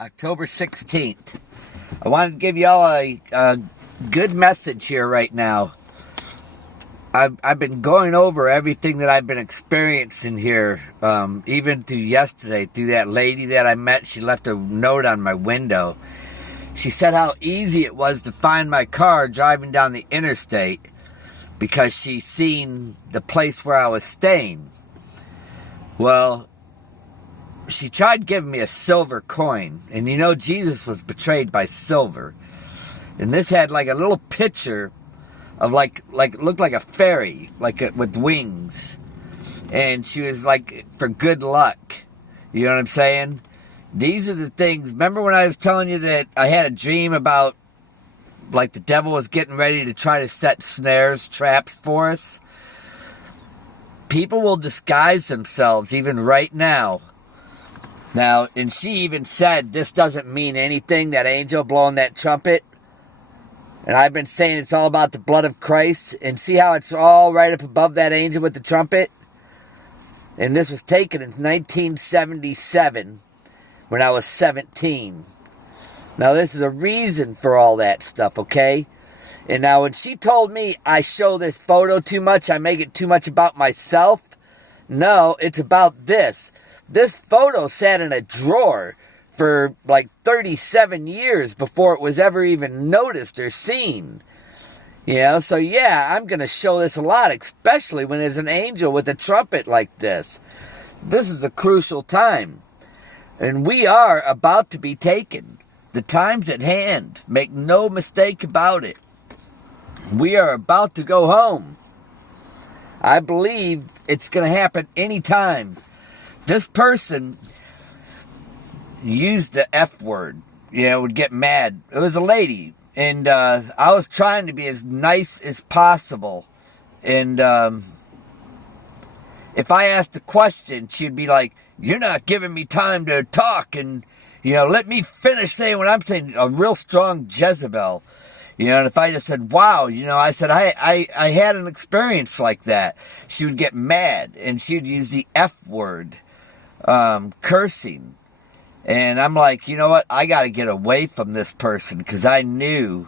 October 16th. I wanted to give y'all a good message here right now. I've been going over everything that I've been experiencing here, even through yesterday, through that lady that I met. She left a note on my window. She said how easy it was to find my car driving down the interstate because she seen the place where I was staying. Well, she tried giving me a silver coin, and you know Jesus was betrayed by silver. And this had like a little picture of like looked like a fairy, with wings. And she was like, for good luck. You know what I'm saying? These are the things. Remember when I was telling you that I had a dream about like the devil was getting ready to try to set snares, traps for us? People will disguise themselves even right now. Now, and she even said this doesn't mean anything, that angel blowing that trumpet. And I've been saying it's all about the blood of Christ. And see how it's all right up above that angel with the trumpet? And this was taken in 1977 when I was 17. Now, this is a reason for all that stuff, okay? And now, when she told me I show this photo too much, I make it too much about myself. No, it's about this. This photo sat in a drawer for like 37 years before it was ever even noticed or seen. You know, so yeah, I'm going to show this a lot, especially when there's an angel with a trumpet like this. This is a crucial time. And we are about to be taken. The time's at hand. Make no mistake about it. We are about to go home. I believe it's going to happen anytime. This person used the F word, would get mad. It was a lady, and I was trying to be as nice as possible. And if I asked a question, she'd be like, "You're not giving me time to talk, and, let me finish saying what I'm saying." A real strong Jezebel. And if I just said, "Wow," I said, I had an experience like that. She would get mad, and she would use the F word. Cursing. And I'm like, you know what? I got to get away from this person because I knew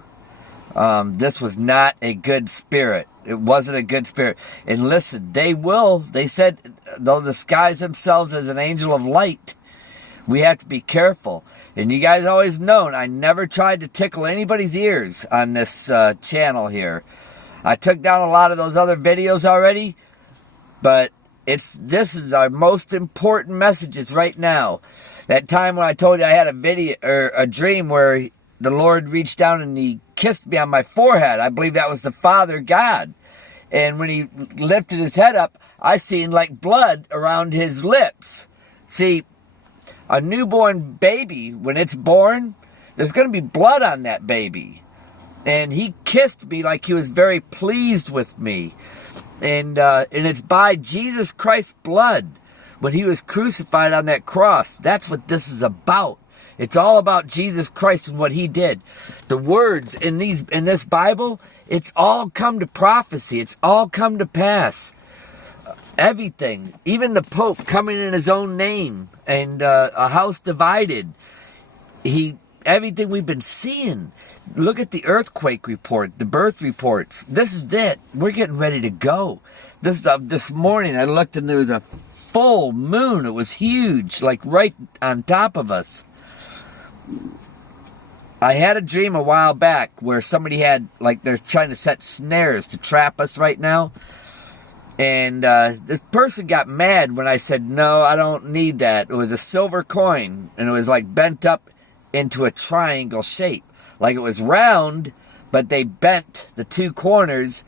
this was not a good spirit. It wasn't a good spirit. And listen, they said they'll disguise themselves as an angel of light. We have to be careful. And you guys always known, I never tried to tickle anybody's ears on this channel here. I took down a lot of those other videos already, but this is our most important messages right now. That time when I told you I had a dream where the Lord reached down and he kissed me on my forehead. I believe that was the Father God. And when he lifted his head up, I seen like blood around his lips. See, a newborn baby, when it's born, there's going to be blood on that baby. And he kissed me like he was very pleased with me. And it's by Jesus Christ's blood when he was crucified on that cross. That's what this is about. It's all about Jesus Christ and what he did. The words in this Bible, it's all come to prophecy. It's all come to pass. Everything, even the Pope coming in his own name and a house divided. Everything we've been seeing. Look at the earthquake report, the birth reports. This is it. We're getting ready to go. This morning I looked and there was a full moon. It was huge, like right on top of us. I had a dream a while back where somebody had, they're trying to set snares to trap us right now. And this person got mad when I said, "No, I don't need that." It was a silver coin, and it was bent up into a triangle shape. Like it was round, but they bent the two corners,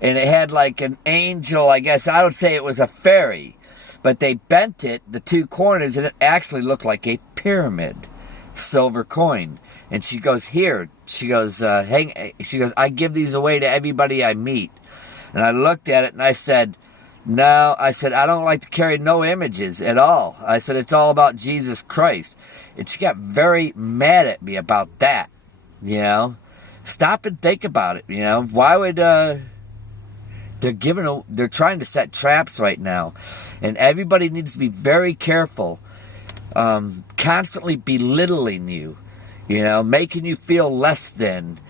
and it had like an angel, I guess. I would say it was a fairy, but they bent it, the two corners, and it actually looked like a pyramid. Silver coin. And she goes, "Here." She goes, she goes, "I give these away to everybody I meet." And I looked at it and I said, "No," I said, "I don't like to carry no images at all." I said, "It's all about Jesus Christ." And she got very mad at me about that. Stop and think about it. Why would they're trying to set traps right now, and everybody needs to be very careful. constantly belittling you, making you feel less than,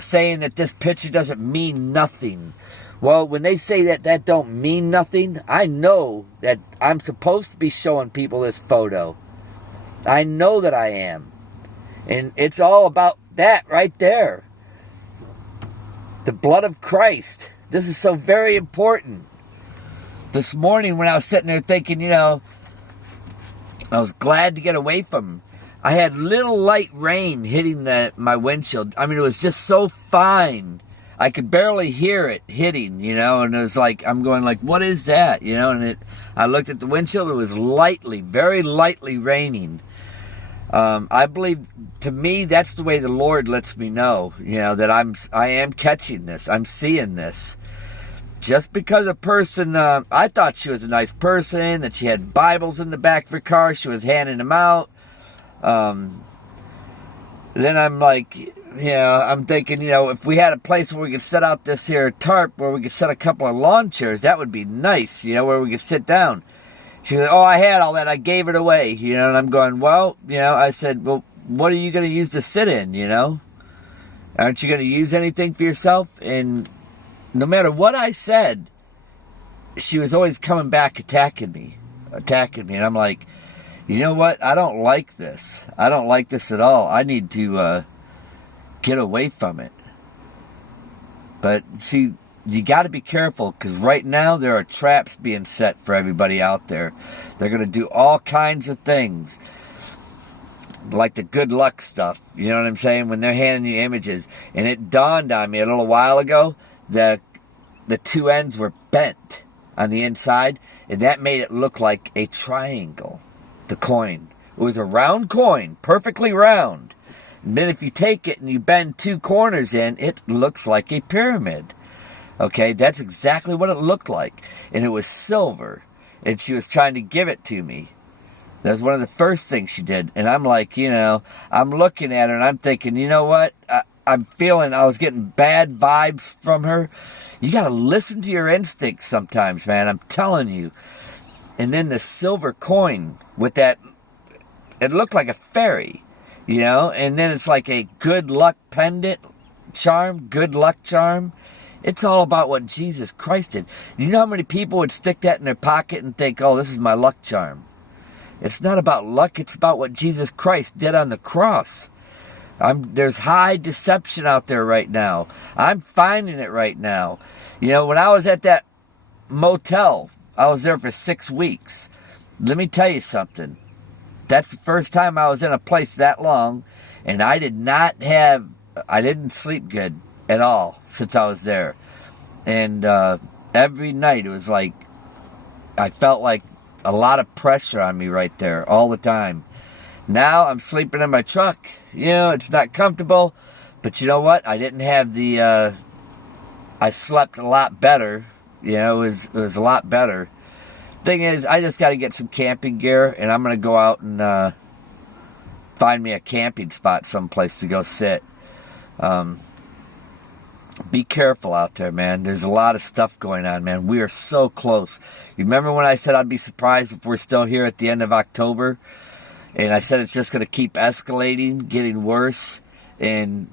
saying that this picture doesn't mean nothing. Well, when they say that don't mean nothing, I know that I'm supposed to be showing people this photo. I know that I am. And it's all about that right there. The blood of Christ. This is so very important. This morning when I was sitting there thinking, I was glad to get away from him. I had little light rain hitting my windshield. I mean, it was just so fine. I could barely hear it hitting, and it was like, I'm going like, what is that? And I looked at the windshield, it was very lightly raining. I believe, to me, that's the way the Lord lets me know, that I am catching this. I'm seeing this. Just because a person, I thought she was a nice person, that she had Bibles in the back of her car, she was handing them out. Then I'm like, I'm thinking, if we had a place where we could set out this here tarp, where we could set a couple of lawn chairs, that would be nice, where we could sit down. She said, oh, I had all that, I gave it away, and I'm going, well, I said, well, what are you going to use to sit in, Aren't you going to use anything for yourself? And no matter what I said, she was always coming back attacking me. And I'm like, you know what? I don't like this. I don't like this at all. I need to get away from it. But see, you got to be careful, because right now there are traps being set for everybody out there. They're going to do all kinds of things, like the good luck stuff. You know what I'm saying? When they're handing you images. And it dawned on me a little while ago that the two ends were bent on the inside, and that made it look like a triangle. The coin. It was a round coin, perfectly round. And then if you take it and you bend two corners in, it looks like a pyramid. Okay, that's exactly what it looked like. And it was silver. And she was trying to give it to me. That was one of the first things she did. And I'm like, I'm looking at her and I'm thinking, you know what? I'm feeling, I was getting bad vibes from her. You got to listen to your instincts sometimes, man. I'm telling you. And then the silver coin with that, it looked like a fairy, and then it's like a good luck pendant charm, good luck charm. It's all about what Jesus Christ did. You know how many people would stick that in their pocket and think, oh, this is my luck charm? It's not about luck. It's about what Jesus Christ did on the cross. There's high deception out there right now. I'm finding it right now. When I was at that motel, I was there for 6 weeks. Let me tell you something. That's the first time I was in a place that long, and I didn't sleep good at all since I was there. And every night it was like, I felt like a lot of pressure on me right there all the time. Now I'm sleeping in my truck. It's not comfortable, but you know what? I didn't have I slept a lot better. It was a lot better. Thing is, I just got to get some camping gear, and I'm going to go out and find me a camping spot someplace to go sit. Be careful out there, man. There's a lot of stuff going on, man. We are so close. You remember when I said I'd be surprised if we're still here at the end of October? And I said it's just going to keep escalating, getting worse, and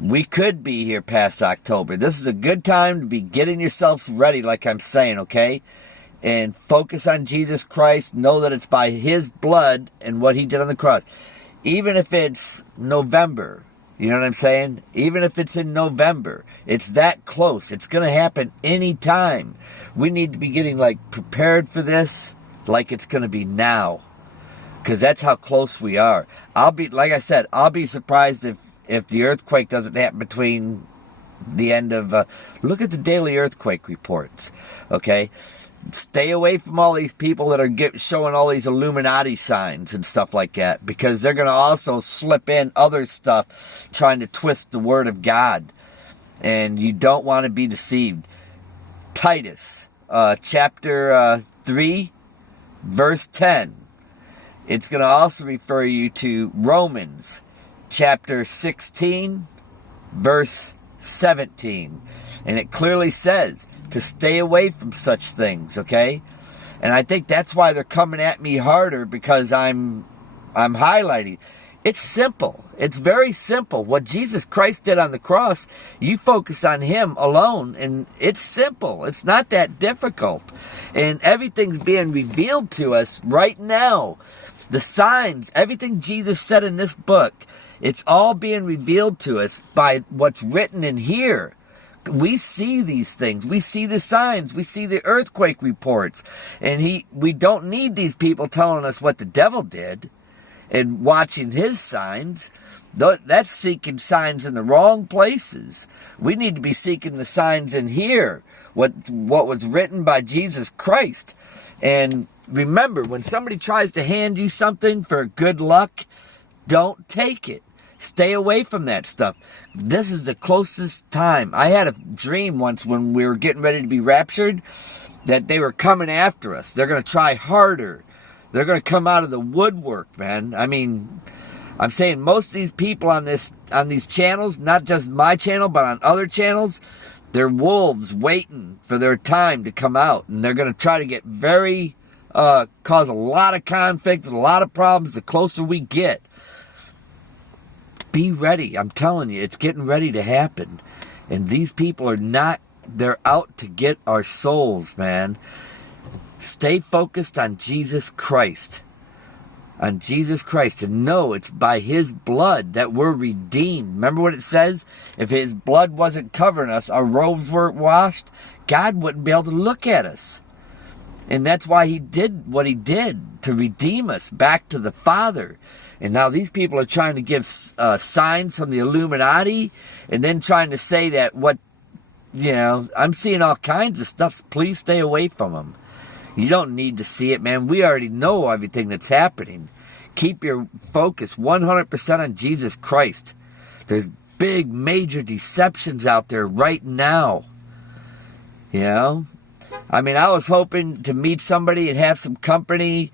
we could be here past October. This is a good time to be getting yourselves ready, like I'm saying, okay? And focus on Jesus Christ. Know that it's by His blood and what He did on the cross. Even if it's November, you know what I'm saying? Even if it's in November, it's that close. It's going to happen anytime. We need to be getting, prepared for this like it's going to be now. Because that's how close we are. Like I said, I'll be surprised if the earthquake doesn't happen between the end of... look at the daily earthquake reports, okay? Stay away from all these people that are showing all these Illuminati signs and stuff like that, because they're going to also slip in other stuff trying to twist the word of God. And you don't want to be deceived. Titus, chapter 3, verse 10. It's going to also refer you to Romans chapter 16, verse 17. And it clearly says to stay away from such things, okay? And I think that's why they're coming at me harder, because I'm highlighting. It's simple. It's very simple. What Jesus Christ did on the cross, you focus on him alone, and it's simple. It's not that difficult. And everything's being revealed to us right now. The signs, everything Jesus said in this book, it's all being revealed to us by what's written in here. We see these things. We see the signs. We see the earthquake reports. And we don't need these people telling us what the devil did and watching his signs. That's seeking signs in the wrong places. We need to be seeking the signs in here, what was written by Jesus Christ. And remember, when somebody tries to hand you something for good luck, don't take it. Stay away from that stuff. This is the closest time. I had a dream once when we were getting ready to be raptured that they were coming after us. They're going to try harder. They're going to come out of the woodwork, man. I mean, I'm saying most of these people on these channels, not just my channel, but on other channels, they're wolves waiting for their time to come out. And they're going to try to get cause a lot of conflict, a lot of problems the closer we get. Be ready. I'm telling you, it's getting ready to happen. And these people they're out to get our souls, man. Stay focused on Jesus Christ. On Jesus Christ. And know it's by his blood that we're redeemed. Remember what it says? If his blood wasn't covering us, our robes weren't washed, God wouldn't be able to look at us. And that's why he did what he did, to redeem us back to the Father. And now these people are trying to give signs from the Illuminati, and then trying to say that I'm seeing all kinds of stuff. Please stay away from them. You don't need to see it, man. We already know everything that's happening. Keep your focus 100% on Jesus Christ. There's big, major deceptions out there right now. You know? I mean, I was hoping to meet somebody and have some company,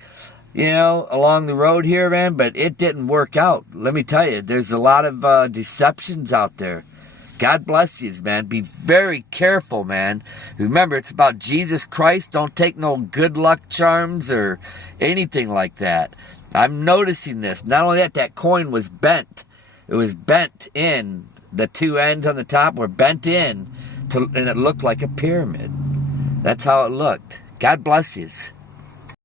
along the road here, man, but it didn't work out. Let me tell you, there's a lot of deceptions out there. God bless you, man. Be very careful, man. Remember, it's about Jesus Christ. Don't take no good luck charms or anything like that. I'm noticing this. Not only that coin was bent. It was bent in. The two ends on the top were bent in, and it looked like a pyramid. That's how it looked. God bless you.